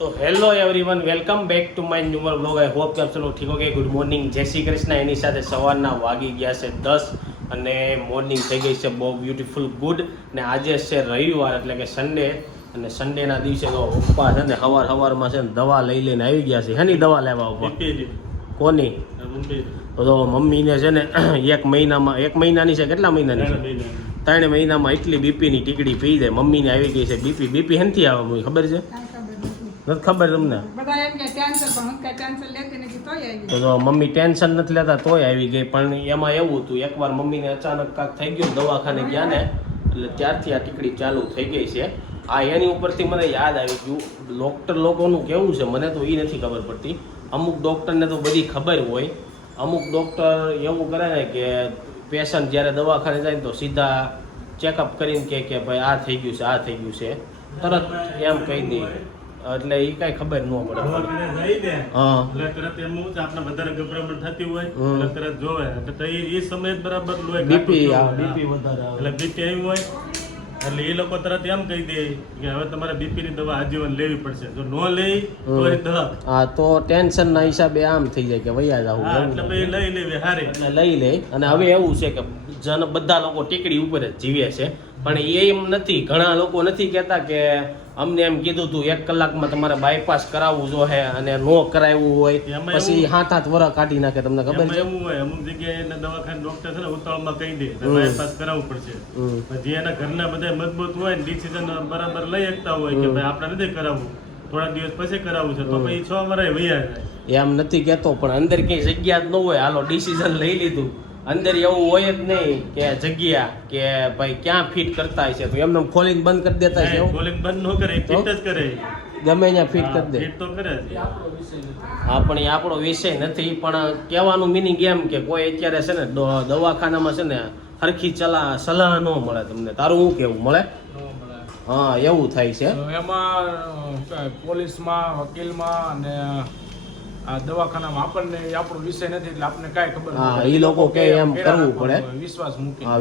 तो hello everyone welcome back to my new vlog I hope કે આપ સૌ ઠીક હોગે ગુડ મોર્નિંગ જય શ્રી કૃષ્ણ એની સાથે સવારના વાગી ગયા છે 10 અને મોર્નિંગ થઈ ગઈ છે બહુ બ્યુટીફુલ ગુડ ને આજે છે રવિવાર એટલે કે સન્ડે અને સન્ડેના દિવસે તો પપ્પા છે ને સવારમાં છે ને દવા લઈ લઈને આવી ગયા છે હેની દવા લેવા પપ્પા કોની તો મમ્મીને છે ને એક મહિનાની છે કેટલા મહિનાની છે 3 મહિનામાં એટલી બીપીની ટીકડી પી જાય મમ્મીને આવી ગઈ છે બીપી હેનથી આવે મને ખબર છે નથી ખબર તમને તો મમ્મી ટેન્શન નથી લેતા તોય આવી ગઈ પણ એમાં એવું હતું એકવાર મમ્મીને અચાનક કાંક થઈ ગયું દવાખાને ગયા ને એટલે ત્યારથી આ ટીકડી ચાલુ થઈ ગઈ છે આ એની ઉપરથી મને યાદ આવી ગયું ડૉક્ટર લોકોનું કેવું છે મને તો એ નથી ખબર પડતી અમુક ડૉક્ટરને તો બધી ખબર હોય અમુક ડૉક્ટર એવું કરે ને કે પેશન્ટ જ્યારે દવાખાને જાય ને તો સીધા ચેકઅપ કરીને કે ભાઈ આ થઈ ગયું છે તરત એમ કહી દે એટલે એ કઈ ખબર ન પડે તરત એમ આપણે વધારે ગભરામણ થતી હોય તરત જોવે એટલે એ સમય બરાબર બીપી વધારે એટલે બીપી આવ્યું હોય એટલે એ લોકો તરત એમ કહી દે કે હવે તમારે બીપી ની દવા આજીવન લેવી પડશે જો ન લઈ તો હા તો ટેન્શન ના હિસાબે આમ થઈ જાય કે વૈયા જાવ એટલે ભાઈ લઈ લેવી હારી એટલે લઈ લે અને હવે એવું છે કે બધા લોકો ટીકડી ઉપર જ જીવે છે પણ એમ નથી ઘણા લોકો નથી કહેતા કે અમને એમ કીધું તું 1 કલાકમાં તમારે બાયપાસ કરાવવું જોઈએ અને નો કરાવવું હોય પછી 7-8 વર્ષ કાઢી નાખે તમને ખબર છે એવું હોય અમુક જગ્યાએ દવાખાના ડોક્ટર છે ને ઉતાવળમાં કહી દે બાયપાસ કરાવવું પડશે જે એના ઘરના બધા મજબૂત હોય ને ડિસિઝન બરાબર લઈ શકતા હોય કે ભાઈ આપણે નથી કરાવવું થોડા દિવસ પછી કરાવવું છે તો પછી 6 વર્ષ વૈયા જાય એમ નથી કહેતો પણ અંદર કઈ જગ્યા જ ન હોય હાલો ડિસિઝન લઈ લીધું અંદર એવું હોય જ નહીં કે જગ્યા કે ભાઈ ક્યાં ફિટ કરતા હશે તો એમને ખોલીને બંધ કરી દેતા છે ખોલીને બંધ ન કરે ફિટ જ કરે ગમે ત્યાં ફિટ કરી દે ફિટ તો કરે હા પણ એ આપણો વિષય નથી પણ કહેવાનું મિનિંગ એમ કે કોઈ અત્યારે છે ને દવાખાનામાં છે ને હરખી સલાહ ન મળે તમને તારું શું કેવું મળે હા એવું થાય છે એમાં પોલીસમાં વકીલમાં અને આ દવાખાનામાં આપણને આપણો વિષય નથી એટલે આપણને કાંઈ ખબર હા એ લોકો કે એમ કરવું પડે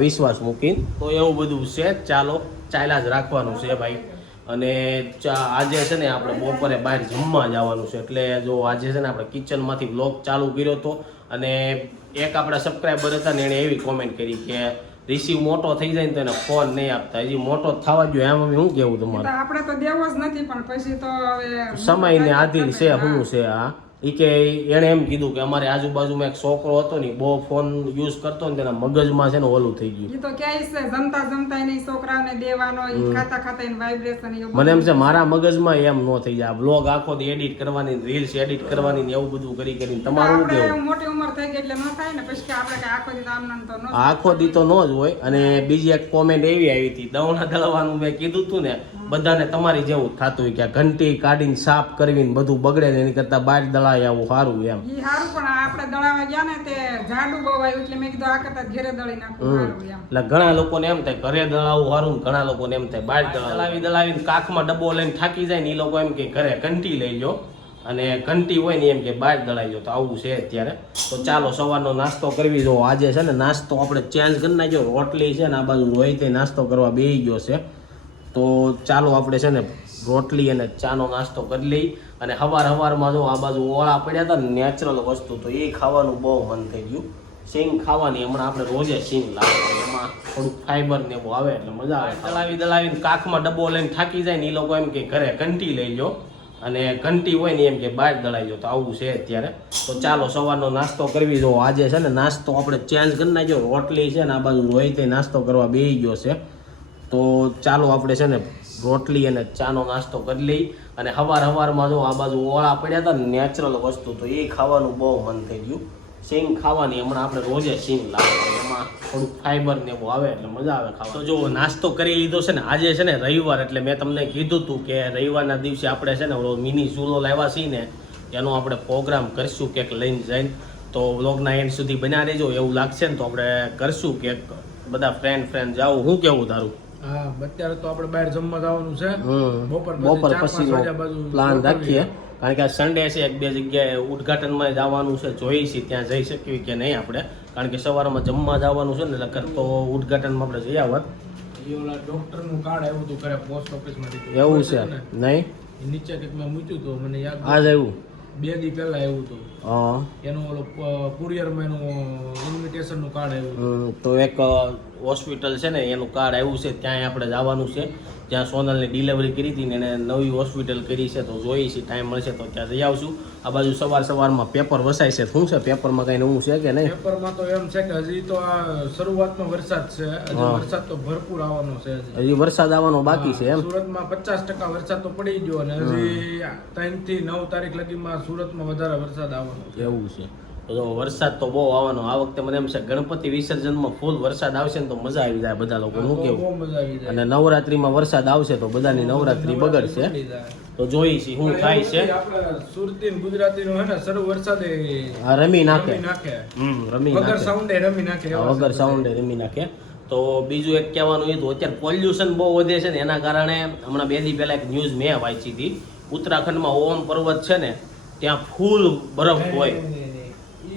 વિશ્વાસ મૂકીને તો એવું બધું છે ચાલ્યા જ રાખવાનું છે ભાઈ અને આજે છે ને આપણે બપોરે બહાર જમવા જવાનું છે એટલે જો આજે છે ને આપણે કિચનમાંથી વ્લોગ ચાલુ કર્યો હતો અને એક આપણા સબસ્ક્રાઈબર હતા ને એણે એવી કોમેન્ટ કરી કે રિસીવ મોટો થઈ જાય ને તો એને ફોન નહીં આપતા હજી મોટો થવા જોઈએ એમ શું કેવું તમારે આપણે તો દેવો જ નથી પણ પછી તો હવે સમયને આધીન છે શું છે આ ઈ કે એણે એમ કીધું કે અમારે આજુબાજુમાં એક છોકરો હતો ને બહુ ફોન યુઝ કરતો ને તેના મગજમાં છે ને ઓલું થઈ ગયું ઈ તો ક્યાંય છે જમતા એની છોકરાઓને દેવાનો ઈ ખાતા એને વાઇબ્રેશન મને એમ છે મારા મગજમાં એમ ન થઈ જાય બ્લોગ આખો દી એડિટ કરવાની રીલ્સ એડિટ કરવાની ને એવું બધું કરીને તમારું કેવું મોટી ઉંમર થઈ ગઈ એટલે ન થાય ને પછી આપણે આખો દી આમ નામ તો ન આખો દી તો ન જ હોય અને બીજી એક કોમેન્ટ એવી આવી હતી દવણા દળવાનું મેં કીધું તું ને બધાને તમારી જેવું થતું હોય કે ઘંટી કાઢીને સાફ કરવી ને બધું બગડે ને એની કરતા બહાર દળાય આવું સારું એમ ઈ સારું પણ આપણે દળાવા ગયા ને તે જાડું બહુ આવ્યું એટલે મેં કીધું આ કરતા ઘરે દળી નાખું સારું એમ એટલે ઘણા લોકોને એમ થાય ઘરે દળાવું સારું ને ઘણા લોકોને એમ થાય બહાર દળાવીને કાખમાં ડબ્બો લઈને થાકી જાય ને એ લોકો એમ કે ઘરે ઘંટી લઈ લો અને ઘંટી હોય ને એમ કે બહાર દળાઈ લો તો આવું છે અત્યારે તો ચાલો સવારનો નાસ્તો કરવી જો આજે છે ને નાસ્તો આપણે ચેન્જ કરી નાખ્યો રોટલી છે ને આ બાજુ રોહિતે નાસ્તો કરવા બેસી ગયો છે તો ચાલો આપણે છે ને રોટલી અને ચાનો નાસ્તો કરી લઈ અને સવારમાં જો આ બાજુ ઓળા પડ્યા હતા ને નેચરલ વસ્તુ તો એ ખાવાનું બહુ મન થઈ ગયું સિંગ ખાવાની હમણાં આપણે રોજે સિંગ લાવે એમાં થોડુંક ફાઈબર ને એવું આવે એટલે મજા આવે દળાવીને કાખમાં ડબ્બો લઈને થાકી જાય ને એ લોકો એમ કે ઘરે ઘંટી લઈ લો અને ઘંટી હોય ને એમ કે બહાર દળાઈ લો તો આવું છે અત્યારે તો ચાલો સવારનો નાસ્તો કરવી જો આજે છે ને નાસ્તો આપણે ચેન્જ કરી નાખ્યો રોટલી છે ને આ બાજુ રોહિતે નાસ્તો કરવા બેસી ગયો છે તો ચાલો આપણે છે ને રોટલી અને ચાનો નાસ્તો કરી લઈ અને સવારમાં જો આ બાજુ ઓળા પડ્યા હતા ને નેચરલ વસ્તુ તો એ ખાવાનું બહુ મન થઈ ગયું સિંગ ખાવાની હમણાં આપણે રોજે સિંગ લાવે એમાં થોડુંક ફાઈબર ને એવું આવે એટલે મજા આવે ખાવા તો જો નાસ્તો કરી લીધો છે ને આજે છે ને રવિવાર એટલે મેં તમને કીધું હતું કે રવિવારના દિવસે આપણે છે ને મિની ચૂલો લાવ્યા છીએ ને એનો આપણે પ્રોગ્રામ કરીશું ક્યાંક લઈને જઈને તો વ્લોગના એન્ડ સુધી બન્યા રહેજો એવું લાગશે ને તો આપણે કરશું ક્યાંક બધા ફ્રેન્ડ જાવું શું કેવું તારું હા અત્યારે તો આપણે બહાર જમવા જવાનું છે બપોર પછી પ્લાન રાખીએ કારણ કે સન્ડે છે 1-2 જગ્યાએ ઉદઘાટનમાં જવાનું છે જોઈએ છીએ ત્યાં જઈ શકીએ કે નહીં આપણે કારણ કે સવારમાં જમવા જવાનું છે ને એટલે તો ઉદઘાટનમાં આપણે જઈ આવત ડોક્ટરનું કાર્ડ આવ્યું હતું ઘરે પોસ્ટ ઓફિસમાંથી એવું છે નહીં એ નીચે કંઈક મેં મૂક્યું હતું મને યાદ આજ આવ્યું 2 દી પહેલા આવ્યું હતું હા એનું ઓલો કુરિયરમાં એનું ઇન્વિટેશનનું કાર્ડ આવ્યું તો એક હોસ્પિટલ છે ને એનું કાર્ડ આવ્યું છે ત્યાં આપણે જવાનું છે જ્યાં સોનલની ડિલિવરી કરી હતી ને એને નવી હોસ્પિટલ કરી છે તો જોઈએ છીએ ટાઈમ મળશે તો ત્યાં જઈ આવશું આ બાજુ સવારમાં પેપર વસાય છે શું છે પેપરમાં કંઈ નવું છે કે નહીં પેપરમાં તો એમ છે કે હજી તો આ શરૂઆતનો વરસાદ છે હજી વરસાદ તો ભરપૂર આવવાનો છે હજી વરસાદ આવવાનો બાકી છે એમ સુરતમાં 50% વરસાદ તો પડી ગયો અને હજી 3 થી 9 તારીખ લગીમાં સુરતમાં વધારે વરસાદ આવવાનો છે એવું છે તો જો વરસાદ તો બહુ આવવાનો આ વખતે મને એમ છે ગણપતિ વિસર્જનમાં ફૂલ વરસાદ આવશે ને તો મજા આવી જાય બધા લોકો શું કેવું બહુ મજા આવી જાય અને નવરાત્રીમાં વરસાદ આવશે તો બધાની નવરાત્રી બગડશે તો જોઈએ છીએ શું થાય છે આપણે સુરતી ને ગુજરાતીનો હે ને શરૂ વરસાદે આ રમી નાખે નાખે રમી વગર નાખે સાઉન્ડે રમી નાખે એવા વગર સાઉન્ડે રમી નાખે તો બીજું એક કહેવાનું એ હતું અત્યારે પોલ્યુશન બહુ વધે છે ને એના કારણે હમણાં 2 દી પહેલા એક ન્યૂઝ મેં વાંચી હતી ઉત્તરાખંડમાં ઓમ પર્વત છે ને ત્યાં ફૂલ બરફ હોય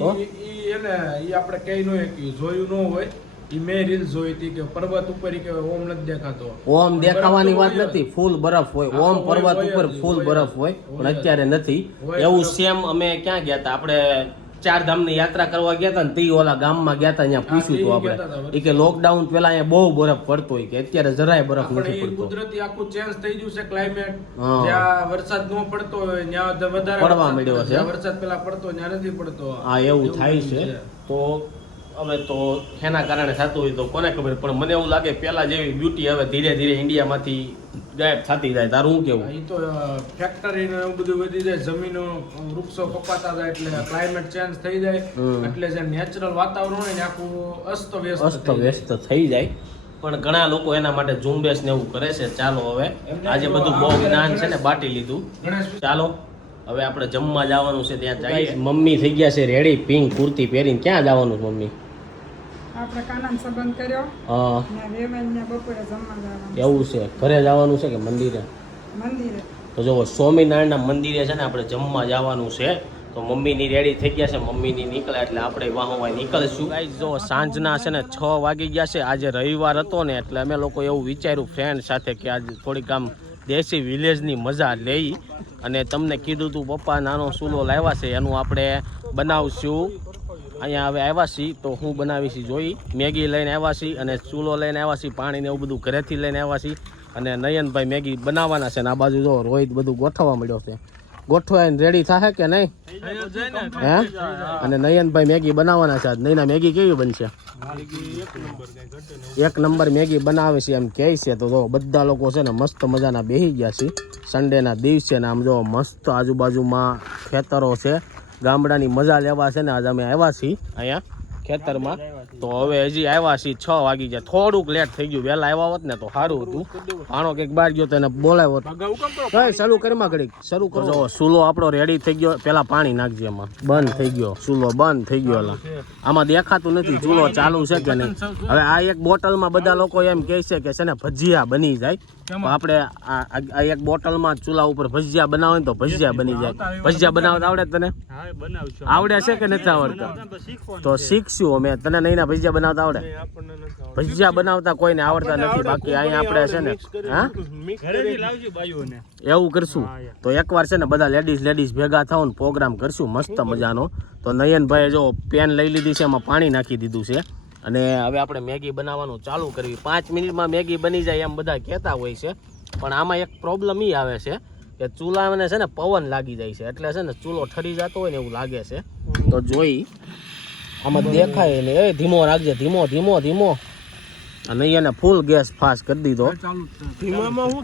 ઈ આપણે કઈ નો જોયું ન હોય ઈ મેં રીલ જોઈ હતી કે પર્વત ઉપર કે ઓમ નથી દેખાતો ઓમ દેખાવાની વાત નથી ફૂલ બરફ હોય ઓમ પર્વત ઉપર ફૂલ બરફ હોય પણ અત્યારે નથી એવું સેમ અમે ક્યાં ગયા હતા આપણે 4 ધામની યાત્રા કરવા ગયા હતા ને તે ઓલા ગામમાં ગયા હતા ત્યાં પૂછ્યું હતું આપણે કે લોકડાઉન પેલા અહીંયા બહુ બરફ પડતો હોય કે અત્યારે જરાય બરફ નથી પડતો કુદરતી આખું ચેન્જ થઈ ગયું છે ક્લાઇમેટ જ્યાં વરસાદ ન પડતો હોય ત્યાં વધારે પડવા માંડ્યો છે વરસાદ પેલા પડતો ત્યાં નથી પડતો હા એવું થાય છે તો હવે તો એના કારણે થતું હોય તો કોને ખબર પણ મને એવું લાગે પેલા જેવી બ્યુટી હવે ધીરે ધીરે ઇન્ડિયામાંથી ગાયબ થતી જાય તારું શું કેવું એ તો ફેક્ટરી ને એવું બધું વધી જાય જમીનો વૃક્ષો કપાતા જાય એટલે ક્લાઇમેટ ચેન્જ થઈ જાય એટલે જે નેચરલ વાતાવરણ હોય ને આખું અસ્તવ્યસ્ત થઈ જાય પણ ઘણા લોકો એના માટે ઝુંબેશ ને એવું કરે છે ચાલો હવે આજે બધું બહુ જ્ઞાન છે ને બાટી લીધું ચાલો હવે આપણે જમવા જવાનું છે ત્યાં જઈએ મમ્મી થઈ ગયા છે રેડી પિંક કુર્તી પહેરીને ક્યાં જવાનું મમ્મી આપણે કાનાનો સંબંધ કર્યો હા ને વેમેનને બપોરે જમવા જવાનું એવું છે ઘરે જવાનું છે કે મંદિરે મંદિરે તો જો સ્વામિનારાયણના મંદિરે છે ને આપણે જમવા જવાનું છે તો મમ્મીની રેડી થઈ ગયા છે મમ્મીની નીકળે એટલે આપણે વાહવાય નીકળશું ગાઈસ જો સાંજના છે ને 6 વાગી ગયા છે આજે રવિવાર હતો ને એટલે અમે લોકો એવું વિચાર્યું ફ્રેન્ડ સાથે કે આજે થોડીક આમ દેશી વિલેજની મજા લઈ અને તમને કીધું તું પપ્પા નાનો ચૂલો લાવ્યા છે એનું આપણે બનાવશું અહીંયા હવે આવ્યા છીએ તો હું બનાવીશ જોઈ મેગી લઈને આવ્યા છીએ અને ચૂલો લઈને આવ્યા છીએ પાણીને એવું બધું ઘરેથી લઈને આવ્યા છીએ અને નયનભાઈ મેગી બનાવવાના છે ને આ બાજુ જો રોહિત બધું ગોઠવવા મળ્યો છે ગોઠવાઈને રેડી થશે કે નહીં હે અને નયનભાઈ મેગી બનાવવાના છે નયના મેગી કેવી બનશે 1 નંબર મેગી બનાવે છે એમ કહે છે તો જો બધા લોકો છે ને મસ્ત મજાના બેસી ગયા છે સન્ડેના દિવસે ને આમ જો મસ્ત આજુબાજુમાં ખેતરો છે ગામડાની મજા લેવા છે ને આજે અમે આવ્યા છીએ અહીંયા ખેતરમાં તો હવે હજી આવ્યા છીએ 6 વાગી ગયા થોડુંક લેટ થઈ ગયું વહેલા આવ્યા હોત ને તો સારું હતું ભાણો કંઈક બહાર ગયો તો એને બોલાવ્યો કઈ શરૂ કરીમાં ઘડીક શરૂ કરો ચૂલો આપણો રેડી થઈ ગયો પેલા પાણી નાખજે એમાં બંધ થઈ ગયો ચૂલો બંધ થઈ ગયો એલા આમાં દેખાતું નથી ચૂલો ચાલુ છે કે નહીં હવે આ એક બોટલમાં બધા લોકો એમ કહે છે ને ભજીયા બની જાય આપણે આ એક બોટલમાં ચૂલા ઉપર ભજીયા બનાવે ને તો ભજીયા બની જાય ભજીયા બનાવતા આવડે તને આવડે છે કે નથી આવડતા તો શીખશું અમે તને નહીંના ભજીયા બનાવતા આવડે ભજીયા બનાવતા કોઈને આવડતા નથી બાકી અહીંયા આપણે છે ને હા એવું કરશું તો એકવાર છે ને બધા લેડીઝ ભેગા થાવ ને પ્રોગ્રામ કરશું મસ્ત મજાનો તો નયનભાઈએ જો પેન લઈ લીધી છે એમાં પાણી નાખી દીધું છે અને હવે આપણે મેગી બનાવવાનું ચાલુ કરવી 5 મિનિટમાં મેગી બની જાય એમ બધા કહેતા હોય છે પણ આમાં એક પ્રોબ્લેમ એ આવે છે કે ચૂલાને છે ને પવન લાગી જાય છે એટલે છે ને ચૂલો ઠરી જતો હોય ને એવું લાગે છે તો જોઈ આમાં દેખાય ને એ ધીમો રાખજે ધીમો અને એને ફૂલ ગેસ ફાસ્ટ કરી દીધો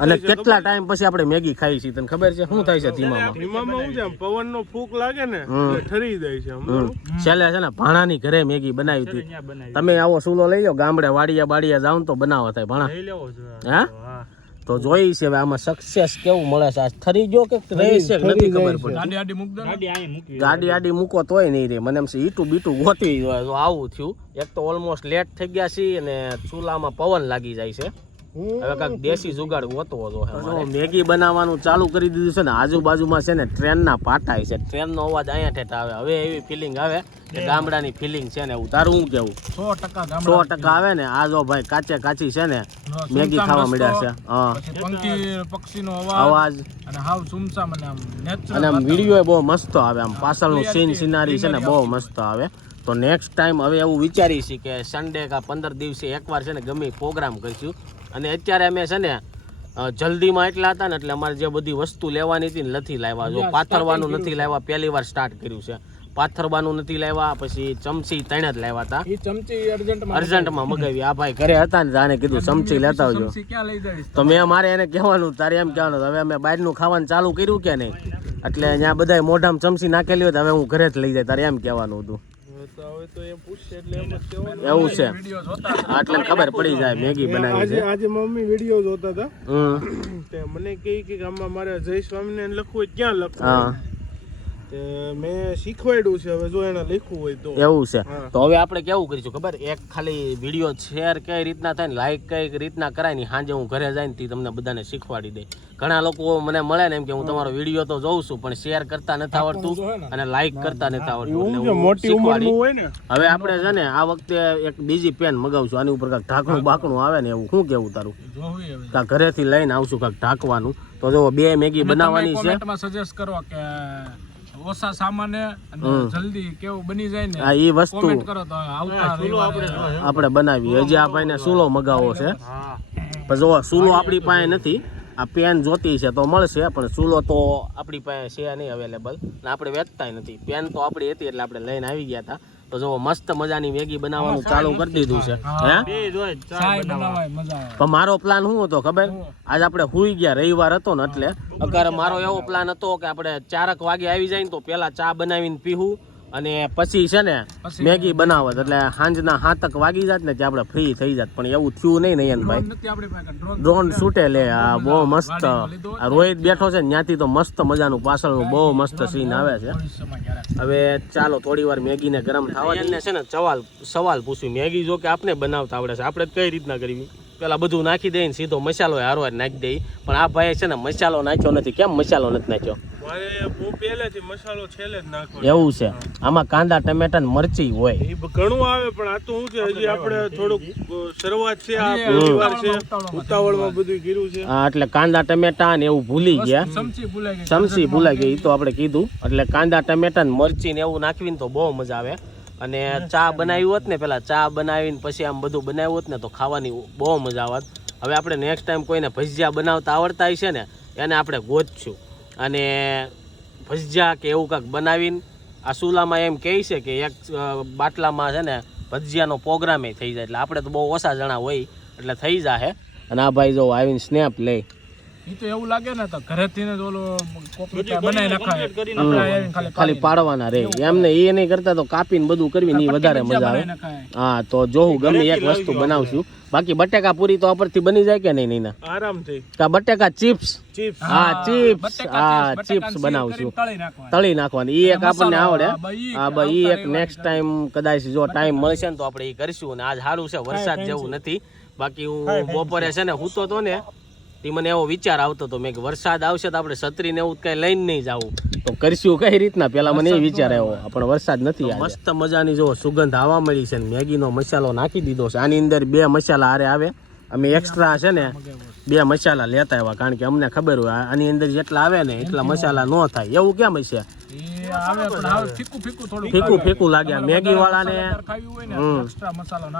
અને કેટલા ટાઈમ પછી આપણે મેગી ખાઈ છીએ તને ખબર છે શું થાય છે ધીમામાં પવનનો ફૂંક લાગે ને ઠરી જાય છે છેલ્લે છે ને ભાણાની ઘરે મેગી બનાવી હતી તમે આવો ચૂલો લઈ લો ગામડે વાડિયા જાવ તો બનાવો થાય ભાણા હે તો જોઈ છે હવે આમાં સક્સેસ કેવું મળે છે આ ઠરી ગયો કે રહી છે નથી ખબર પડતી ગાડી આડી મૂકો તોય નહીં રે મને એમ છે ઈટું બીટું ગોતી આવું થયું એક તો ઓલમોસ્ટ લેટ થઈ ગયા છે અને ચૂલામાં પવન લાગી જાય છે હવે કાંઈક દેશી જુગાડ હોતો હતો. મેગી બનાવવાનું ચાલુ કરી દીધું છે ને, આજુબાજુમાં છે ને ટ્રેનના પાટા છે, ટ્રેનનો અવાજ અહીંયા ઠેઠ આવે. હવે એવી ફિલિંગ આવે કે ગામડાની ફિલિંગ છે ને એવું. તારું શું કેવું? 100% આવે ને. આ જો ભાઈ કાચે કાચી છે ને મેગી ખાવા મળ્યા છે. હા, પક્ષીનો અવાજ અને હાવ સુમસામ અને આમ નેચરલ અને આમ વિડીયો બહુ મસ્ત આવે. આમ પાછળનું સીન સિનારી છે ને બહુ મસ્ત આવે. તો નેક્સ્ટ ટાઈમ હવે એવું વિચારી છે કે સન્ડે કા 15 દિવસે એકવાર છે ને ગમે પ્રોગ્રામ કરીશું. અને અત્યારે અમે છે ને જલ્દીમાં એટલા હતા ને એટલે અમારે જે બધી વસ્તુ લેવાની હતી ને નથી લાવ્યા. જો પાથરવાનું નથી લાવ્યા, પહેલી વાર સ્ટાર્ટ કર્યું છે. પાથરવાનું નથી લાવ્યા, પછી ચમચી 3 જ લાવ્યા હતા. એ ચમચી અર્જન્ટમાં મગાવી. આ ભાઈ ઘરે હતા ને આને કીધું ચમચી લેતા આવજો. ક્યાં લઈ જઈશ? તો મેં મારે એને કહેવાનું, તારે એમ કહેવાનું હવે અમે બહારનું ખાવાનું ચાલુ કર્યું કે નહીં, એટલે અહીંયા બધા મોઢામાં ચમચી નાખેલી હોય તો હવે હું ઘરે જ લઈ જાય, તારે એમ કહેવાનું હતું. એવું છે એટલે ખબર પડી જાય મેગી બનાવી છે. આજે મમ્મી વિડીયો જોતા હતા, મને કહી કે આમાં મારે જય સ્વામિનારાયણ લખવું હોય ક્યાં લખવું? મેં શીખવાડ્યું છે, હવે જો એને લખવું હોય તો. એવું છે. તો હવે આપણે કેવું કરીશું ખબર? એક ખાલી વિડીયો શેર કઈ રીતના થાય ને લાઈક કઈ રીતના કરાય ને સાંજે હું ઘરે જઈને તે તમને બધાને શીખવાડી દે. ઘણા લોકો મને મળે ને એમ કે હું તમારો વિડીયો તો જોઉં છું પણ શેર કરતા નથી આવડતું અને લાઈક કરતા નથી આવડતું. મોટી ઉંમરનું હોય ને. હવે આપણે છે ને આ વખતે એક બીજી પેન મગાવશું, આની ઉપર કાંઈક ઢાંકણું બાકણું આવે ને એવું. શું કેવું તારું? કાંઈક ઘરેથી લઈને આવશું કાંઈક ઢાંકવાનું. તો જો 2 મેગી બનાવવાની છે. સજેસ્ટ કરો કે ઓછા સામાને અને જલ્દી કેવું બની જાય ને. હા, એ વસ્તુ કોમેન્ટ કરો તો આવતા આપણે બનાવી. હજી આ ભાઈને સૂલો મગાવવો છે. પણ જો સૂલો આપણી પાસે નથી, આ પેન જોતી છે તો મળશે, પણ સૂલો તો આપણી પાસે છે નહીં અવેલેબલ ને આપણે વેચતા નથી. પેન તો આપણી હતી એટલે આપણે લઈને આવી ગયા હતા. તો જો મસ્ત મજાની મેગી બનાવવાનું ચાલુ કરી દીધું છે. પણ મારો પ્લાન શું હતો ખબર? આજ આપણે હુઈ ગયા, રવિવાર હતો ને એટલે અત્યારે મારો એવો પ્લાન હતો કે આપણે 4 વાગે આવી જાય ને તો પેલા ચા બનાવીને પીવું અને પછી છે ને મેગી બનાવત એટલે સાંજના 7 વાગી જાત ને ત્યાં આપણે ફ્રી થઈ જાત. પણ એવું થયું નહીં નયનભાઈ. ડ્રોન શૂટે લે. આ બહુ મસ્ત. આ રોહિત બેઠો છે ને ત્યાંથી તો મસ્ત મજાનું પાછળનું બહુ મસ્ત સીન આવે છે. હવે ચાલો થોડી વાર મેગીને ગરમ થવા દઈને છે ને સવાલ પૂછ્યું. મેગી જો કે આપણે બનાવતા આવડે છે, આપણે કઈ રીતના કરવી? પેલા બધું નાખી દઈને સીધો મસાલો હારવાર નાખી દઈ. પણ આ ભાઈ છે ને મસાલો નાખ્યો નથી. કેમ મસાલો નથી નાખ્યો? એવું છે. આમાં કાંદા ટમેટા ને મરચી હોય ઘણું આવે પણ આ તો શું છે હજી આપણે થોડુંક શરૂઆત છે, આ પહેલી વાર છે, ઉતાવળમાં બધું કર્યું છે. હા, એટલે કાંદા ટમેટા ને એવું ભૂલી ગયા. ચમચી ભૂલાઈ ગઈ તો આપણે કીધું. એટલે કાંદા ટમેટા ને મરચી ને એવું નાખવીને તો બહુ મજા આવે. અને ચા બનાવી હોત ને, પેલા ચા બનાવીને પછી આમ બધું બનાવ્યું હોત ને તો ખાવાની બહુ મજા આવત. હવે આપણે નેક્સ્ટ ટાઈમ કોઈને ભજીયા બનાવતા આવડતા છે ને એને આપણે ગોતશું અને ભજીયા કે એવું કાંઈક બનાવીને આ ચૂલામાં એમ કહે છે કે એક બાટલામાં છે ને ભજીયાનો પ્રોગ્રામે થઈ જાય. એટલે આપણે તો બહુ ઓછા જણા હોય એટલે થઈ જાય. અને આ ભાઈ જો આવીને સ્નેપ લે. ઈ તો એવું લાગે ને તો ઘરેથી ને ઓલો કોપીટા બનાવી નખાય, ખાલી પાડવાના રે. એમને એ નહીં કરતા તો કાપીને બધું કરવી ને વધારે મજા આવે. હા, તો જોવું ગમે એક વસ્તુ બનાવશું. બાકી બટેકા પૂરી તો ઉપરથી બની જાય કે નહીં? નહીં આરામથી. કા બટેકા ચિપ્સ? હા, ચિપ્સ. હા, ચિપ્સ બનાવશું, તળી નાખવાની. એ એક આપણને આવડે. હા ભાઈ, એ એક નેક્સ્ટ ટાઈમ કદાચ જો ટાઈમ મળશે ને તો આપણે એ કરીશું. અને આજ સારું છે, વરસાદ જેવું નથી. બાકી હું બપોરે છે ને સૂતો તો ને તે મને એવો વિચાર આવતો હતો મેં કે વરસાદ આવશે તો આપણે છત્રી ને એવું કઈ લઈને નહીં જવું તો કરશું કઈ રીતના. પેલા મને એ વિચાર આવ્યો પણ વરસાદ નથી. મસ્ત મજાની જો સુગંધ આવવા મળી છે ને મેગીનો મસાલો નાખી દીધો છે. આની અંદર 2 મસાલા હારે આવે. અમે એક્સ્ટ્રા છે ને 2 મસાલા લેતા આવ્યા કારણ કે અમને ખબર હોય આની અંદર જેટલા આવે ને એટલા મસાલા ન થાય. એવું કેમ હશે? ફીકું ફીકું લાગ્યા મેગી વાળાને.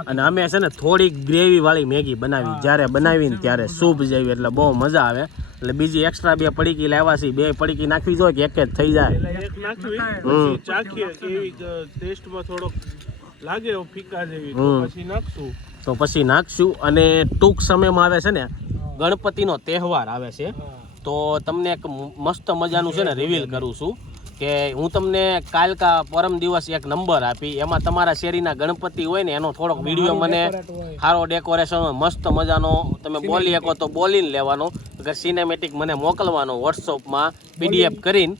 અને અમે છે ને થોડીક ગ્રેવી વાળી મેગી બનાવી. જ્યારે બનાવીને ત્યારે સૂપ જેવી એટલે બહુ મજા આવે. એટલે બીજી એક્સ્ટ્રા 2 પડીકી લાવ્યા છે. 2 પડીકી નાખવી જોઈએ કે એક જ થઈ જાય? તો પછી નાખશું. અને ટૂંક સમયમાં આવે છે ને ગણપતિનો તહેવાર આવે છે તો તમને એક મસ્ત મજાનું છે ને રિવીલ કરું છું કે હું તમને કાલ કા પરમ દિવસ એક નંબર આપી. એમાં તમારા શેરીના ગણપતિ હોય ને એનો થોડોક વિડીયો મને સારો ડેકોરેશન મસ્ત મજાનો તમે બોલી શકો તો બોલીને લેવાનો. અગર સિનેમેટિક મને મોકલવાનો વોટ્સઅપમાં PDF કરીને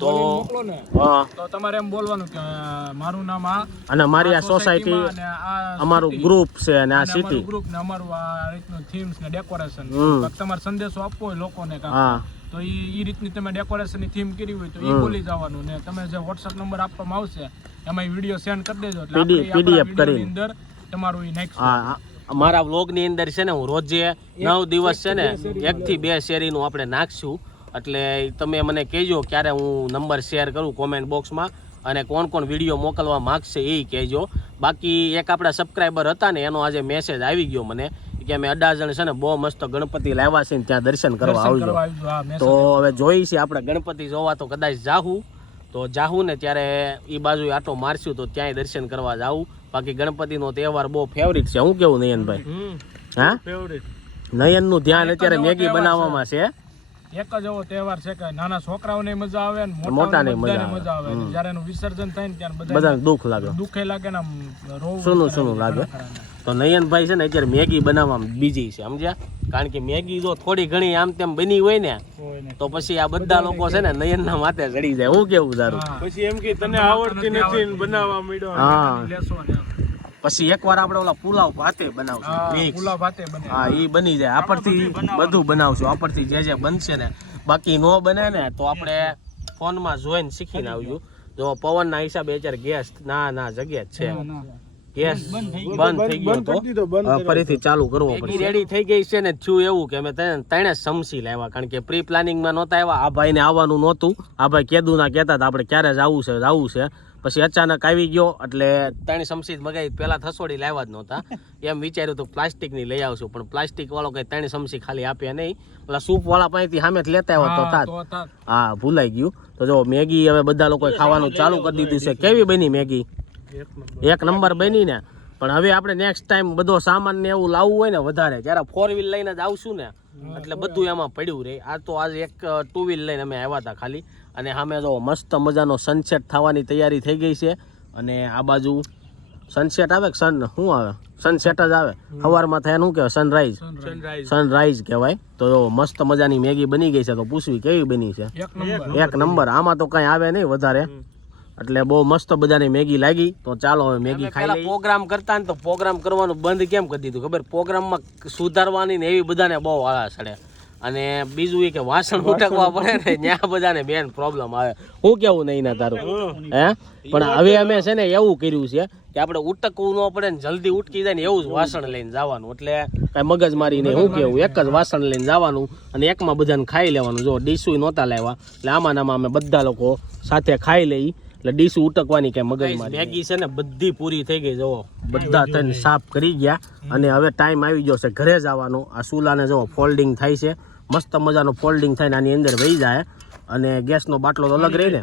તો મોકલો ને હા તો તમારે એમ બોલવાનું કે મારું નામ આ અને મારી આ સોસાયટી અને આ અમારું ગ્રુપ છે અને આ અને સિટી અમારું ગ્રુપ ને અમારું આ રીતનું થીમ્સ ને ડેકોરેશન તમારે સંદેશો આપવો હોય લોકોને હા કાંઈ તો ઈ રીતની તમે ડેકોરેશન ની થીમ કરી હોય તો ઈ બોલી જવાનું ને તમે જે WhatsApp નંબર આપવામાં આવશે એમાં વિડિયો સેન્ડ કરી દેજો એટલે આપણે PDF આપણા વિડિયોની અંદર તમારું ઈ નાખશું હા અમારા વ્લોગ ની અંદર છે ને હું રોજે 9 દિવસ છે ને 1 થી 2 શેરીનું આપણે નાખશું એટલે તમે મને કહેજો ક્યારે હું નંબર શેર કરું કોમેન્ટ બોક્સમાં અને કોણ કોણ વિડીયો મોકલવા માંગશે એ કહેજો બાકી એક આપણા સબસ્ક્રાઈબર હતા ને એનો આજે મેસેજ આવી ગયો મને કે અમે 18 જણ છે ને બહુ મસ્ત ગણપતિ લાવ્યા છે ને ત્યાં દર્શન કરવા આવજો તો હવે જોઈ છે આપણે ગણપતિ જોવા તો કદાચ જાહું તો જાહું ને ત્યારે એ બાજુ આટો મારશું તો ત્યાંય દર્શન કરવા જાવું બાકી ગણપતિનો તહેવાર બહુ ફેવરિટ છે હું કેવું નયનભાઈ હા નયનનું ધ્યાન અત્યારે મેગી બનાવવામાં છે એક જ એવો તહેવાર છે કે નાના છોકરાઓને મજા આવે ને મોટાને મજા આવે જ્યારે એનું વિસર્જન થાય ને ત્યારે બધાને દુઃખ લાગે દુઃખે લાગે ને રોવું સુનું લાગે તો નયનભાઈ છે ને અત્યારે મેગી બનાવવામાં બીજી છે સમજ્યા કારણ કે મેગી જો થોડી ઘણી આમ તેમ બની હોય ને તો પછી આ બધા લોકો છે ને નયનના માથે ચડી જાય હું કેવું તારું પછી એમ કે તને આવડતી નથી બનાવવા માંડ્યો હા લેશો ને પછી એકવાર આપણે ઓલા પુલાવ ભાતે બનાવશું પુલાવ ભાતે બને હા એ બની જાય આપરથી બધું બનાવશું આપરથી જે બનશે ને બાકી નો બને ને તો આપણે ફોનમાં જોઈને શીખીને આવજો જો પવનના હિસાબે અત્યારે ગેસ ના જગ્યા જ છે ગેસ બંધ થઈ ગયો તો ફરીથી ચાલુ કરવો પડશે રેડી થઈ ગઈ છે ને થયું એવું કે અમે ત્રણે સમસી લાવ્યા કારણ કે પ્રી પ્લાનિંગમાં નહોતા આવ્યા આ ભાઈને આવવાનું નહોતું આ ભાઈ કેદુના કહેતા હતા આપણે ક્યારે જવું છે પછી અચાનક આવી ગયો એટલે ત્રણ સમસી જ મગાવી પેલા થસોડી લાવ્યા જ નહોતા એમ વિચાર્યું તો પ્લાસ્ટિકની લઈ આવશું પણ પ્લાસ્ટિક વાળો કઈ ત્રણ સમસી ખાલી આપ્યા નહીં પેલા સૂપ વાળા પાસેથી સામે લેતા આવ્યા તો હા ભૂલાઈ ગયું તો જો મેગી હવે બધા લોકોએ ખાવાનું ચાલુ કરી દીધું છે કેવી બની મેગી એક નંબર બની ને પણ હવે આપણે નેક્સ્ટ ટાઈમ બધો સામાન ને એવું લાવવું હોય ને વધારે જ્યારે 4 વ્હીલ લઈને જ આવશું ને એટલે બધું એમાં પડ્યું રહે આ તો આજે એક 2 વ્હીલ લઈને અમે આવ્યા હતા ખાલી અને સામે જો મસ્ત મજાનો સનસેટ થવાની તૈયારી થઈ ગઈ છે અને આ બાજુ સનસેટ આવે કે શું આવે સનસેટ જ આવે સવારમાં થાય શું કહેવાય સનરાઈઝ કહેવાય તો મસ્ત મજાની મેગી બની ગઈ છે તો પૂછવી કેવી બની છે એક નંબર આમાં તો કઈ આવે નહીં વધારે એટલે બહુ મસ્ત બધાની મેગી લાગી તો ચાલો હવે મેગી ખાઈ લઈએ પ્રોગ્રામ કરતા ને તો પ્રોગ્રામ કરવાનું બંધ કેમ કરી દીધું ખબર પ્રોગ્રામમાં સુધારવાની ને એવી બધાને બહુ આળા ચડે અને બીજું એ કે વાસણ ઉટકવા પડે ને ત્યાં બધાને બેન પ્રોબ્લેમ આવે હું કેવું નહીં ના તારું હે પણ હવે અમે છે ને એવું કર્યું છે કે આપણે ઉટકવું ન પડે ને જલ્દી ઉટકી જાય ને એવું જ વાસણ લઈને જવાનું એટલે કઈ મગજ મારી નહીં હું કેવું એક જ વાસણ લઈને જવાનું અને એકમાં બધાને ખાઈ લેવાનું જો ડીશું નહોતા લાવ્યા એટલે આમાં અમે બધા લોકો સાથે ખાઈ લઈ એટલે ડીશું ઉટકવાની કઈ મગજ મારી મેગી છે ને બધી પૂરી થઈ ગઈ જો બધા તને સાફ કરી ગયા અને હવે ટાઈમ આવી ગયો છે ઘરે જવાનો આ ચૂલાને જો ફોલ્ડિંગ થાય છે મસ્ત મજાનો ફોલ્ડિંગ થઈને આની અંદર વહી જાય અને ગેસનો બાટલો તો અલગ રહી ને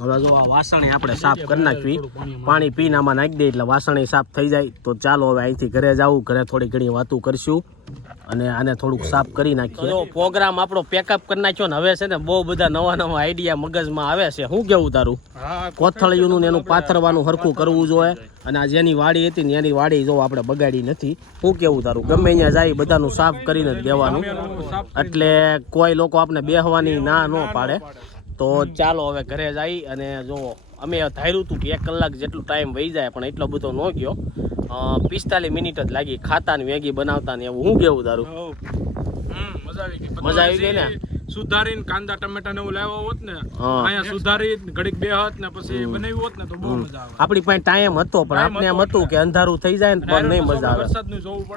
હવે જો આ વાસણી આપણે સાફ કરી નાખવી પાણી પીને આમાં નાખી દઈએ એટલે વાસણી સાફ થઈ જાય તો ચાલો હવે અહીંથી ઘરે જવું ઘરે થોડી ઘણી વાતું કરશું અને આને થોડુંક સાફ કરી નાખીએ તો પ્રોગ્રામ આપણો પેકઅપ કરી નાખ્યો ને હવે છે ને બહુ બધા નવા આઈડિયા મગજમાં આવે છે શું કેવું તારું કોથળિયું ને એનું પાથરવાનું હરખું કરવું જોઈએ અને આ જેની વાડી હતી ને એની વાડી જો આપણે બગાડી નથી શું કેવું તારું ગમે અહીંયા જાય બધાનું સાફ કરીને જ દેવાનું એટલે કોઈ લોકો આપણે બેહવાની ના ન પાડે તો ચાલો હવે ઘરે જઈ અને જો અમે ધાર્યું હતું કે 1 કલાક જેટલું ટાઈમ વહી જાય પણ એટલો બધો ન ગયો 45 મિનિટ જ લાગી ખાતા ને મેગી બનાવતા ને એવું હું કેવું તારું મજા આવી ગઈ ને સુધારીને કાંદા ટમેટા ને એવું લાવ્યો હોત ને અહીંયા સુધારી ઘડીક બે હોત ને પછી બનાવ્યું હોત ને તો બહુ મજા આવે આપણી પાસે ટાઈમ હતો પણ આપણે એમ હતું કે અંધારું થઈ જાય ને પણ નહીં મજા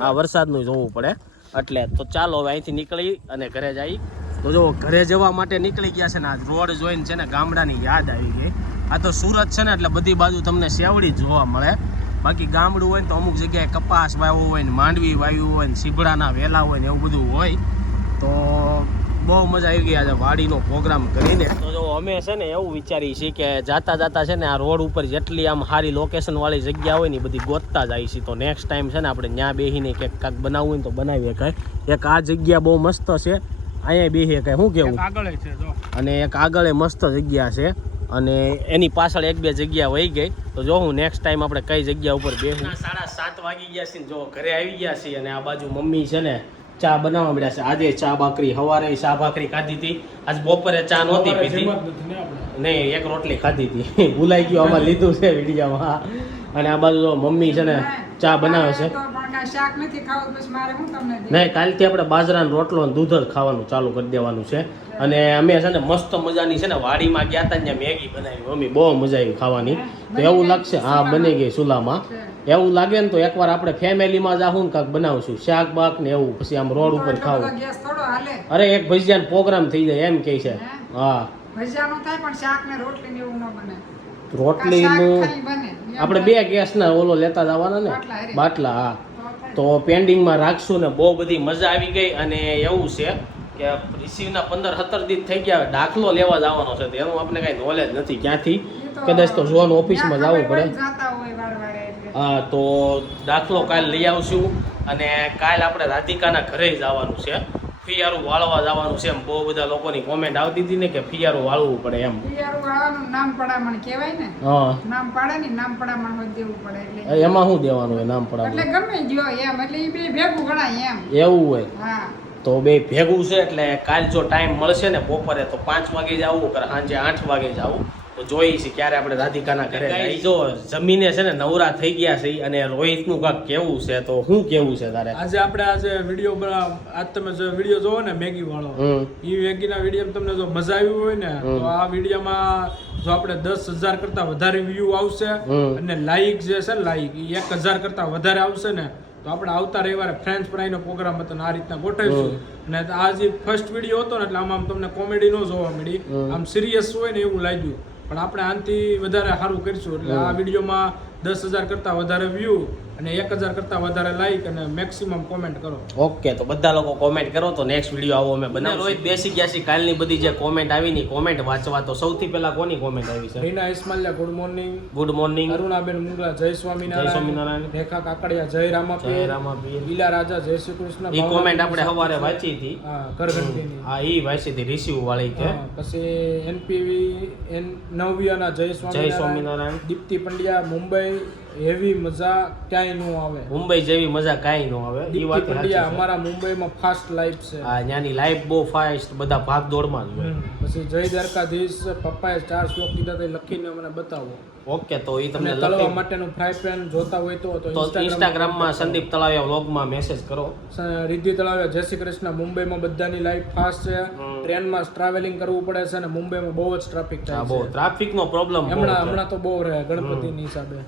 આવે વરસાદનું જોવું પડે એટલે તો ચાલો હવે અહીંથી નીકળી અને ઘરે જઈ તો જો ઘરે જવા માટે નીકળી ગયા છે ને આ રોડ જોઈને છે ને ગામડાની યાદ આવી ગઈ આ તો સુરત છે ને એટલે બધી બાજુ તમને સેવડી જોવા મળે બાકી ગામડું હોય ને તો અમુક જગ્યાએ કપાસ વાવ્યો હોય ને માંડવી વાવ્યું હોય ને સીબડાના વેલા હોય ને એવું બધું હોય તો બહુ મજા આવી ગઈ આજે વાડીનો પ્રોગ્રામ કરીને તો જો અમે છે ને એવું વિચારીએ છીએ કે જાતા છે ને આ રોડ ઉપર જેટલી આમ સારી લોકેશન વાળી જગ્યા હોય ને એ બધી ગોતતા જાય છે તો નેક્સ્ટ ટાઈમ છે ને આપણે ત્યાં બેસીને કાંઈક બનાવવું હોય ને તો બનાવીએ કાંઈ એક આ જગ્યા બહુ મસ્ત છે અહીંયા બેસીએ કાંઈ શું કેવું અને એક આગળ મસ્ત જગ્યા છે અને એની પાછળ 1-2 જગ્યા વહી ગઈ તો જો હું નેક્સ્ટ ટાઈમ આપણે કઈ જગ્યા ઉપર બેસું 7:30 વાગી ગયા છે જો ઘરે આવી ગયા છીએ અને આ બાજુ મમ્મી છે ને ચા બનાવવા મળ્યા છે. આજે ચા ભાખરી, સવારે ચા ભાખરી ખાધી હતી, આજ બપોરે ચા નહોતી પીધી, જેમાં જ નથી ને આપણે. નહીં એક રોટલી ખાધી હતી. ભૂલાઈ ગયું, આમાં લીધું છે વિડીયામાં. અને આ બાજુ જો મમ્મી છે ને ચા બનાવે છે. તો પણ કાંઈ શાક નથી ખાવું, પછી મારે હું તમને દે? નહીં, કાલથી આપણે બાજરાનો રોટલો અને દૂધ જ ખાવાનું ચાલુ કરી દેવાનું છે. અને અમે છે ને મસ્ત મજાની છે ને વાડીમાં ગયા હતા ને મેગી બનાવી, મમ્મી બહુ મજા આવી ખાવાની. તો એવું લાગશે, હા બની ગઈ ચૂલામાં. એવું લાગે ને તો એકવાર આપણે ફેમિલીમાં જાહું ને કાંક બનાવશું શાક બાક ને એવું, પછી આમ રોડ ઉપર એટલો ખાવું. બધો ગેસ થોડો હાલે. અરે એક ભજીયાનો પ્રોગ્રામ થઈ જાય એમ કહે છે. હા, ભજીયાનું થાય પણ શાક ને રોટલી ને એવું ન બને. રોટલીનું શાક ખાલી બને. આપણે 2 ગેસના ઓલો લેતા જવાના ને બાટલા હારે. બાટલા. હા, તો થાય. તો પેન્ડિંગમાં રાખશું ને બહુ બધી મજા આવી ગઈ. અને એવું છે કે રિસીવના 15-17 દિવસ થઈ ગયા, દાખલો લેવા જવાનો છે, તો એનું આપણે કાંઈ નોલેજ નથી ક્યાંથી, ઈ તો કદાચ તો ઝોન ઓફિસમાં ત્યાં જવું ખબર પડે. હોય જાતા હોય વારે એટલે. હા, તો દાખલો કાલ લઈ આવશું. અને કાલ આપણે રાધિકાના ઘરે જવાનું છે, ફિયારું વાળવા જવાનું છે. એમ બહુ બધા લોકોની કોમેન્ટ આવતી હતી ને કે ફિયારું વાળવું પડે એમ. પિયારું આવાનું નામ પડામણ કહેવાય ને. હા, નામ પાડે ને નામ પડામણ હોય દેવું પડે એટલે. એમાં શું દેવાનું હોય નામ એટલે પડાવવાનું? ગમે જો એમ એટલે ઈ બે ભેગું ગણાય એમ. એવું હોય હા. તો બે ભેગું છે. એટલે કાલ જો ટાઈમ મળશે ને બપોરે તો 5 વાગે જવું કે સાંજે 8 વાગે જવું, તો જોઈએ છે ક્યારે આપણે રાધિકાના ઘરે જઈએ. જો જમીને છે ને નવરા થઈ ગયા છે. અને રોહિતનું કાંક કેવું છે, તો શું કેવું છે તારે? આજે વિડીયો આજ તમે જો વિડીયો જોવો ને મેગી વાળો, એ મેગીના વિડીયો તમને જો મજા આવી હોય ને તો આ વિડીયોમાં જો આપણે 10,000 કરતા વધારે વ્યૂ આવશે અને લાઈક જે છે ને લાઈક 1,000 કરતા વધારે આવશે ને તો આપણે આવતા રવિવારે ફ્રેન્ચ ફ્રાઈનો પ્રોગ્રામ હતો ને આ રીતના ગોઠવીશું. અને આ જે ફર્સ્ટ વિડીયો હતો ને એટલે આમ તમને કોમેડી ન જોવા મળી, આમ સિરિયસ હોય ને એવું લાગ્યું. પણ આપણે આનાથી વધારે સારું કરીશું. એટલે આ વિડીયોમાં 10,000 કરતા વધારે વ્યૂ અને 1,000 કરતા વધારે લાઈક અને મેક્સિમમ કોમેન્ટ કરો. ઓકે, તો બધા લોકો કોમેન્ટ કરો તો નેક્સ્ટ વિડીયો આવો અમે બનાવ. રોહિત બેસી ગયા છે, કાલની બધી જે કોમેન્ટ આવી ની કોમેન્ટ વાંચવા. તો સૌથી પહેલા કોની કોમેન્ટ આવી છે? Reena Ismailia good morning, good morning. Arunaben Mungla જય જય સ્વામિનારાયણ, સ્વામિનારાયણ. રેખા કાકડિયા જય રામાપીર, જય રામાપીર. લીલા રાજા જય શ્રી કૃષ્ણ. ઈ કોમેન્ટ આપણે સવારે વાંચી હતી. હા, ઘરઘંટીની. હા, ઈ વાંચી હતી, રિસીવ વાળી છે. હા, પછી એનપીવી નવવિયાના જય જય સ્વામિનારાયણ. સ્વામિનારાયણ. દીપ્તિ પંડ્યા મુંબઈ એવી મજા ક્યાંય ન આવે. મુંબઈ જેવી મજા કાંઈ ન આવે. ઈ દીપ્તિ વાત સાચી પંડ્યા છે. અમારા મુંબઈમાં ફાસ્ટ લાઈફ છે. હા, ત્યાંની લાઈફ બહુ ફાસ્ટ, બધા ભાગ દોડમાં જ હોય. પછી જય દ્વારકાધીશ પપ્પાએ 4 શ્લોક કીધા તે લખીને મને બતાવો. ઓકે, તો ઈ તમને તમને તળવા લખી માટેનું ફ્રાય પેન જોતા હોય તો ઇન્સ્ટાગ્રામમાં સંદીપ તળાવિયા વ્લોગમાં મેસેજ કરો. રિદ્ધિ તળાવે જય શ્રી કૃષ્ણ. મુંબઈમાં બધાની લાઈફ ફાસ્ટ છે, ટ્રેનમાં ટ્રાવેલિંગ કરવું પડે છે અને મુંબઈમાં બહુ જ ટ્રાફિક હા, થાય બહુ છે. ટ્રાફિકનો પ્રોબ્લેમ હમણાં તો બહુ રહે ગણપતિની હિસાબે.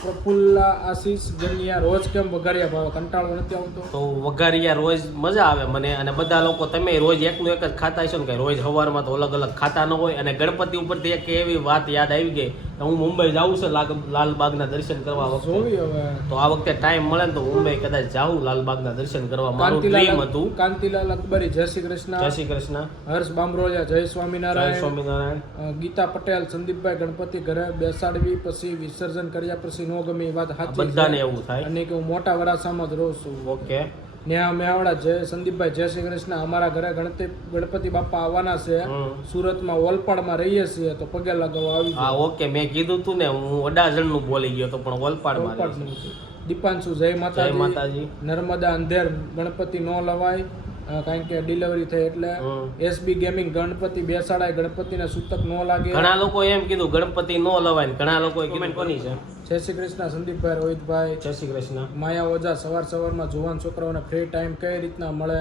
પ્રફુલ્લા આશીષ જનિયા રોજ કેમ વઘારિયા ભાવે કંટાળો નથી આવતો? તો વઘારિયા રોજ મજા આવે મને. અને બધા લોકો તમે રોજ એકનું એક જ ખાતા હશો ને, કે રોજ સવારમાં તો અલગ અલગ ખાતા ન હોય. અને ગણપતિ ઉપરથી એક એવી વાત યાદ આવી ગઈ કે હું મુંબઈ જાઉં છું લાલબાગના દર્શન કરવા વખતે. જોવી હવે તો આ વખતે ટાઈમ મળે ને તો મુંબઈ કદાચ જાઉં લાલબાગના દર્શન કરવા. મારું ડ્રીમ હતું. કાંતિલાલ અકબરી જય શ્રી કૃષ્ણ. જય શ્રી કૃષ્ણ. હર્ષ બામરોલિયા જય જય સ્વામિનારાયણ. સ્વામિનારાયણ. ગીતા પટેલ સંદીપભાઈ ગણપતિ ઘરે બેસાડવી પછી વિસર્જન કર્યા પછી નો ગમે એ વાત સાચી બધાને છે. એવું થાય. અને કે હું મોટા વરાસામાં જ રહું છું. ઓકે. ન્યા મેવાડા જય સંદીપભાઈ જય શ્રી કૃષ્ણ. અમારા ઘરે ગણપતિ બાપા આવવાના છે. સુરતમાં ઓલપાડમાં રહીએ છીએ તો પગે લગાવવા આવી હા, ઓકે. મેં કીધું તું ને, હું અડાજણનું બોલી ગયો તો પણ વલપાડમાં રહે છે. ઓલપાડનું. દીપાંશુ જય જય માતાજી. માતાજી. નર્મદા અંધેર ગણપતિ નો લવાય કારણ કે ડિલિવરી થઈ એટલે. એસબી ગેમિંગ ગણપતિ બેસાડાય ગણપતિને સૂતક નો લાગે. ઘણા લોકો એમ કીધું ગણપતિ નો લવાય ને ઘણા લોકો કમેન્ટ કોની છે? જય શ્રી કૃષ્ણ સંદીપભાઈ રોહિતભાઈ. જય શ્રી કૃષ્ણ. માયા ઓઝા સવારમાં જુવાન છોકરાઓને ફ્રી ટાઈમ કઈ રીતના મળે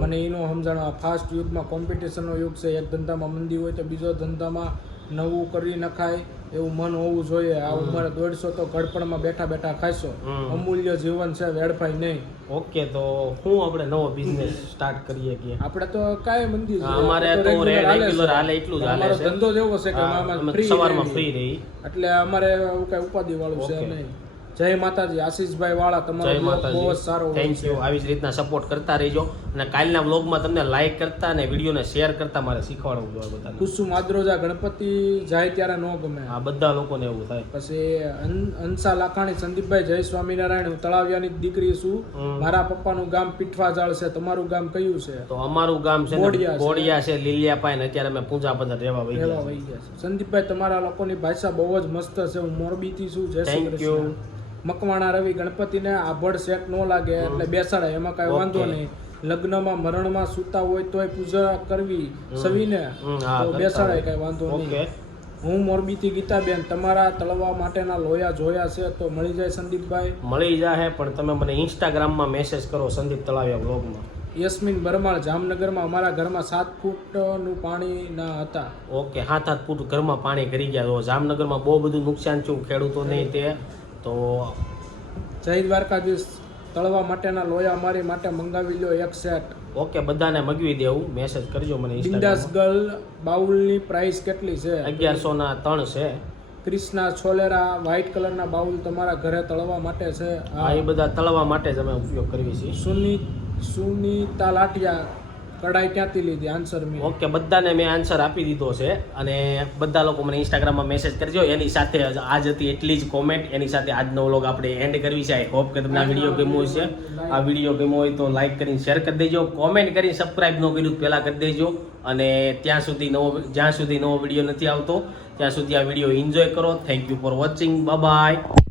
મને એનું સમજણ. આ ફાસ્ટ યુગમાં કોમ્પિટિશનનો યુગ છે. એક ધંધામાં મંદી હોય તો બીજો ધંધામાં નવું કરી નખાય એવું મન હોવું જોઈએ. આ ઉંમરે 150 તો ઘડપણમાં બેઠા બેઠા ખાશો. અમૂલ્ય જીવન છે, વેડફાય નહીં. ઓકે, તો હું આપણે નવો બિઝનેસ સ્ટાર્ટ કરીએ કે આપણે તો કાંઈ મંદી છે. અમારે તો રેગ્યુલર હાલે એટલું જ હાલે અમારો છે. ધંધો જ એવો છે કે આમાં અમે free સવારમાં રહેવી. ફ્રી રહી. એટલે અમારે એવું કઈ ઉપાધિ વાળું છે Okay. નહીં. જય માતાજી. આશીષભાઈ વાળા તમારો જય blog બહુ જ માતાજી. સારો હોય થેન્ક છે. યુ. આવી જ રીતના સપોર્ટ કરતા રહેજો. અને કાલના વ્લોગમાં તમને લાઈક કરતા અને વિડીયોને શેર કરતા મારે શીખવાડવું જોઈએ બધાને. કુસુમ આદ્રોજા ગણપતિ જાય ત્યારે નો ગમે. આ બધા લોકોને એવું થાય. પછી હંસા લાખાણી સંદીપભાઈ જય સ્વામિનારાયણ. હું તળાવિયાની દીકરી છું. મારા પપ્પાનું ગામ પીઠવાજાળ છે. તમારું ગામ કયું છે? તો અમારું ગામ છે ને બોડિયા છે. બોડિયા છે, લીલિયા પાય ને અત્યારે અમે પૂંજા પંદર રહેવા વહી રહેવા ગયા વહી ગયા છે. સંદીપભાઈ તમારા લોકોની ભાષા બહુ જ મસ્ત છે. હું મોરબીથી છું. જય શ્રી થેન્ક યુ. કૃષ્ણ. મકવાણા રવિ ગણપતિને આભળ શેક ન લાગે એટલે બેસાડાય, એમાં કાંઈ વાંધો ઓકે. નહીં. લગ્નમાં મરણમાં સૂતા હોય તોય પૂજા કરવી સવીને હા, તો કરતા બેસાડાય, હોય. કાંઈ વાંધો ઓકે નહીં. હું મોરબીથી ગીતાબેન, તમારા તળવા માટેના લોયા જોયા છે તો મળી જાય સંદીપભાઈ. મળી જાહે, પણ તમે મને ઇન્સ્ટાગ્રામમાં મેસેજ કરો સંદીપ તળાવિયા બ્લોગમાં. યસ્મીન બરમાળ, જામનગરમાં અમારા ઘરમાં 7 ફૂટનું પાણી ના હતા. ઓકે, 7-8 ફૂટ ઘરમાં પાણી કરી ગયા. તો જામનગરમાં બહુ બધું નુકસાન થયું ખેડૂતોને તે. તો જય દ્વારકાધીશ, તળવા માટેના લોયા અમારી માટે મંગાવી લો એક સેટ. ઓકે, બધાને મગવી દેવું. મેસેજ કરજો મને બિંદાસ ઇન્સ્ટાગ્રામમાં. ગર્લ બાઉલની પ્રાઇસ કેટલી છે? 1100 ના 3 છે. ક્રિષ્ના છોલેરા, વ્હાઇટ કલરના બાઉલ તમારા ઘરે તળવા માટે છે. હા, એ બધા તળવા માટે જ અમે ઉપયોગ કરીએ છીએ. સુનીતા લાઠિયા, કડાઈ ક્યાંથી લીધી? આન્સર મી. ઓકે, બધાને મેં આન્સર આપી દીધો છે અને બધા લોકો મને ઇન્સ્ટાગ્રામમાં મેસેજ કરજો. એની સાથે આજ હતી એટલી જ કોમેન્ટ. એની સાથે આજનો વ્લોગ આપણે એન્ડ કરવી છે. આઈ હોપ કે તમને આ વિડીયો ગમ્યો હશે. આ વિડીયો ગમ્યો હોય તો લાઈક કરીને શેર કરી દેજો. કોમેન્ટ કરીને સબસ્ક્રાઇબ ન કર્યું પહેલાં કરી દેજો. અને જ્યાં સુધી નવો વિડીયો નથી આવતો ત્યાં સુધી આ વિડીયો એન્જોય કરો. Thank you for watching. Bye bye.